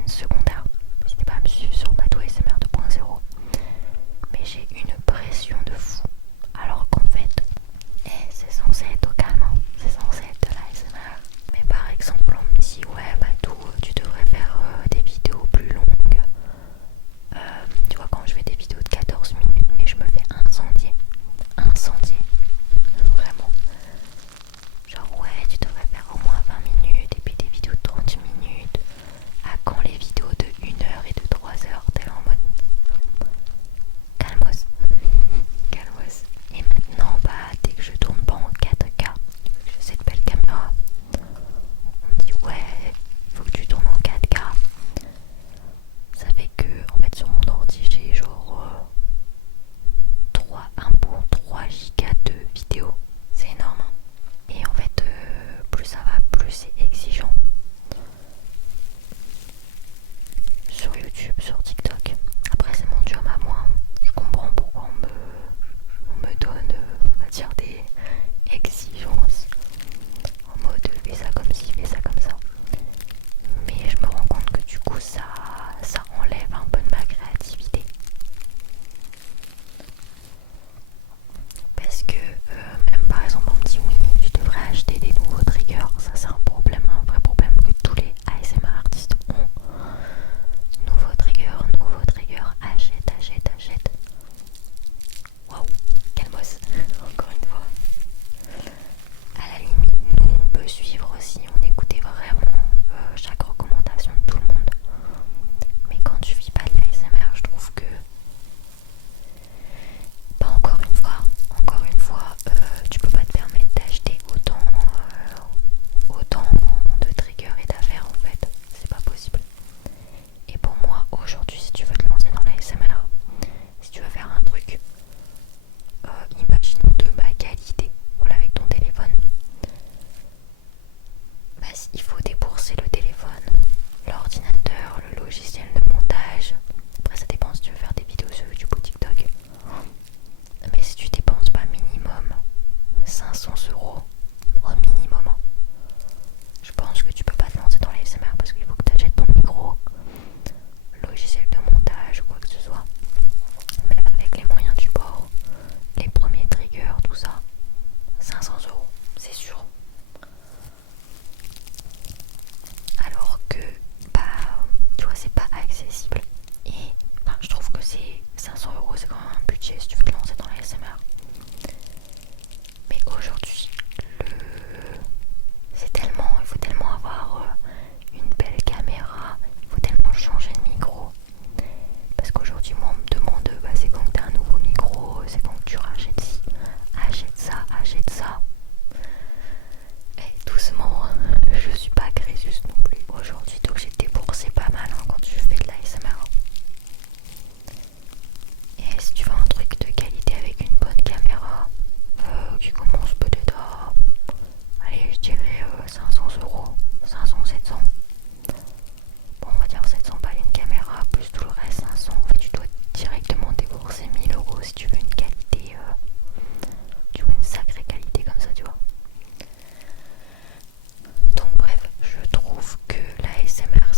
chaîne secondaire. N'hésitez pas à me suivre sur Badou ASMR 2.0. Mais j'ai une pression de fou. Alors qu'en fait, c'est censé être au calme, hein. C'est censé être de l'ASMR. Mais par exemple, on me dit ouais Badou, tu devrais faire des vidéos plus longues. Tu vois, quand je fais des vidéos de 14 minutes, mais je me fais incendier. Incendier. Vraiment. Genre ouais, tu devrais faire au moins 20 minutes et puis des vidéos de 30 minutes. À quand les vidéos de 1 heure et de 3 heures? T'es là en mode calmos. Calmos. Et maintenant, bah dès que je tourne pas en 4K, j'ai cette belle caméra, on me dit ouais, faut que tu tournes en 4K. Ça fait que en fait sur mon ordi j'ai genre 1 pour 3 gigas de vidéos. C'est énorme, hein. Et en fait, plus ça va, plus c'est exigeant. Sur YouTube, sur TikTok. Après, c'est mon job à moi. Je comprends pourquoi on me donne, on va dire, des exigences. En mode, fais ça comme ci, fais ça comme ça. Mais je me rends compte que du coup, ça enlève un peu de ma créativité. Parce que même par exemple on me dit oui tu devrais acheter des nouveaux triggers, ça c'est un problème, un vrai problème que tous les ASMR artistes ont. Nouveau trigger, achète, achète, achète. Waouh, calmos, encore une fois. À la limite, nous on peut suivre aussi, on écoutait vraiment chaque recommandation de tout le monde. Mais quand tu vis pas de l'ASMR, je trouve que pas encore une fois, tu peux pas te permettre d'acheter autant de triggers et d'affaires en fait, c'est pas possible. Et pour moi, aujourd'hui, si tu veux te lancer dans la SMR, si tu veux faire un truc, imaginons de ma qualité, voilà, avec ton téléphone, bah, il faut débourser le téléphone, l'ordinateur, le logiciel de montage. Après, ça dépend si tu veux faire des vidéos sur YouTube ou TikTok. Mais si tu dépenses pas minimum 500 euros au minimum, je pense que tu peux pas te lancer dans les SMR parce qu'il faut que tu achètes ton micro, logiciel de montage ou quoi que ce soit. Même avec les moyens du bord, les premiers triggers, tout ça, 500 euros, c'est sûr. Alors que, bah, tu vois, c'est pas accessible. Et bah, je trouve que c'est 500 euros, c'est quand même un budget si tu veux te lancer dans la SMR. Mais aujourd'hui, il faut tellement avoir une belle caméra, il faut tellement changer de micro. Parce qu'aujourd'hui, moi, on me demande, bah, c'est quand que t'as un nouveau micro, c'est quand que tu rachètes ci, achète ça, achète ça. Et doucement, je suis pas Crésus non plus. Aujourd'hui, donc j'ai déboursé pas mal hein, quand tu fais de l'ASMR. Et si tu veux un truc de qualité avec une bonne caméra, qui commence peut-être à, allez, je dirais 500 euros, 500, 700. Bon, on va dire 700 balles une caméra, plus tout le reste 500. En fait, tu dois directement débourser 1000 euros si tu veux une qualité, tu vois, une sacrée qualité comme ça, tu vois. Donc bref, je trouve que la SMR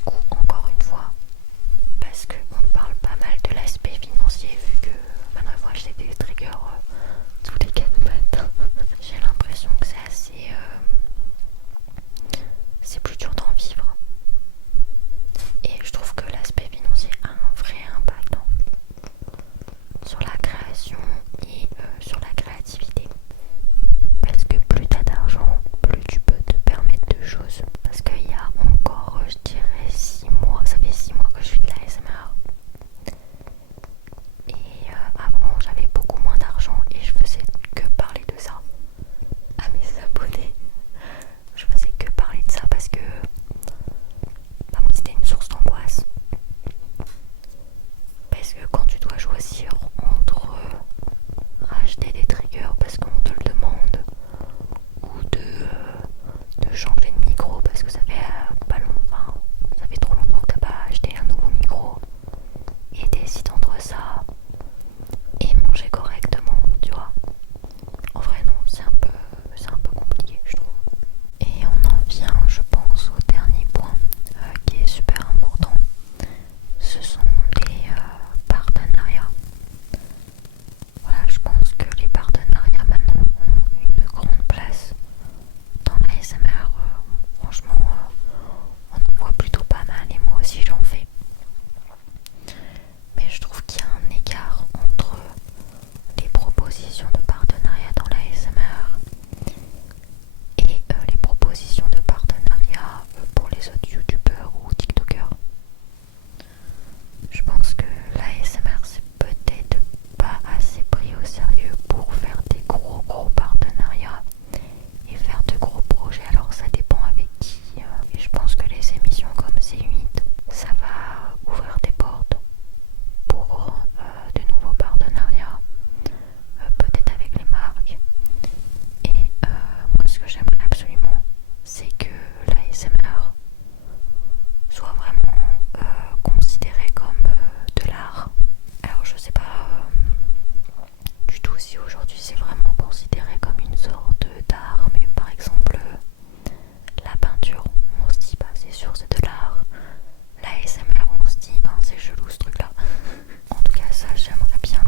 du coup, encore une fois, parce qu'on parle pas mal de l'aspect financier, vu que maintenant il faut acheter des triggers tous les 4 matins, j'ai l'impression que c'est assez... c'est plus dur d'en vivre. Et je trouve que l'aspect financier a un vrai impact sur la création et sur la créativité. Parce que plus t'as d'argent, plus tu peux te permettre de choses. Parce qu'il y a encore, je dirais, 6 mois, ça fait 6 mois que je fais de la SMR. Et avant, j'avais beaucoup moins d'argent et je faisais que parler de ça à mes abonnés. Je faisais que parler de ça parce que bah, moi, c'était une source d'angoisse. Parce que quand tu dois choisir entre racheter des triggers parce qu'on te le demande, ou de changer de micro parce que ça fait pas longtemps, ça fait trop longtemps que t'as pas acheté un nouveau micro, et t'hésites entre ça et manger correctement, tu vois. En vrai non, c'est un peu compliqué, je trouve. Et on en vient, je pense, au dernier point qui est super important. Ce sont les partenariats. Voilà, je pense que les partenariats maintenant ont une grande place dans la ASMR. Franchement, on en voit plutôt pas mal et moi aussi j'en fais. Mais je trouve qu'il y a un écart entre les propositions de partenariat dans la ASMR et les propositions de partenariat pour les autres youtubeurs ou tiktokers. Je pense que la ASMR c'est peut-être pas assez pris au sérieux pour faire des gros partenariats et faire de gros projets. Alors ça dépend avec qui. Et je pense que les émissions comme C8, ça va ouvrir des portes pour de nouveaux partenariats, peut-être avec les marques. Et moi ce que j'aimerais absolument, c'est que la ASMR soit vraiment considérée comme de l'art. Alors je sais pas du tout si aujourd'hui c'est vraiment considéré comme une sorte d'art, mais par exemple la peinture, on se dit bah c'est sûr c'est de l'art. La ASMR, on se dit ah c'est chelou ce truc là. En tout cas ça j'aimerais bien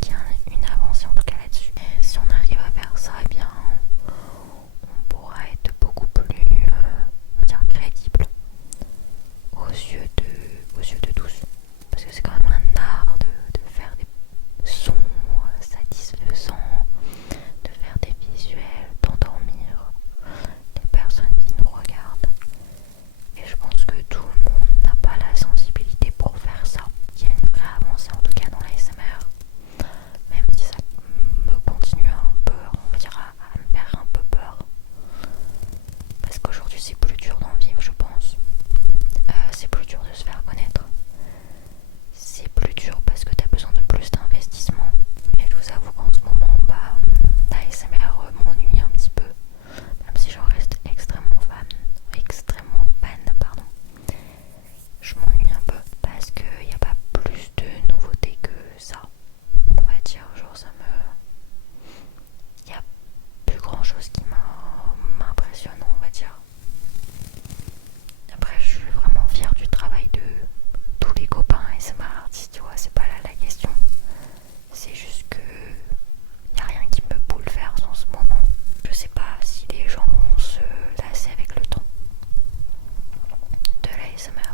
qu'il y ait une avancée en tout cas là-dessus. Et si on arrive à faire ça, eh bien on pourra être beaucoup plus on va dire crédible aux yeux de tous. Parce que c'est quand même un art de faire des sons satisfaisants, de faire des visuels, d'endormir les personnes qui nous regardent. Et je pense que tout le monde n'a pas la sensibilité pour faire ça. Il y a une vraie avancée en tout cas dans la SMR, même si ça me continue un peu, on va dire, à me faire un peu peur. Parce qu'aujourd'hui c'est plus dur d'en vivre, je pense. C'est plus dur de se faire connaître. C'est plus dur parce que tu as besoin de plus d'investissement. Et je vous avoue qu'en ce moment, bah, la ASMR m'ennuie un petit peu. Même si j'en reste extrêmement fan, pardon. Je m'ennuie un peu parce qu'il n'y a pas plus de nouveautés que ça. On va dire, genre ça me... Il n'y a plus grand chose qui m'impressionne, on va dire. Après je suis vraiment fière du travail de tous les copains ASMR artistes, tu vois, c'est pas là la question. C'est juste que y a rien qui me bouleverse en ce moment. Je sais pas si les gens vont se lasser avec le temps de l'ASMR.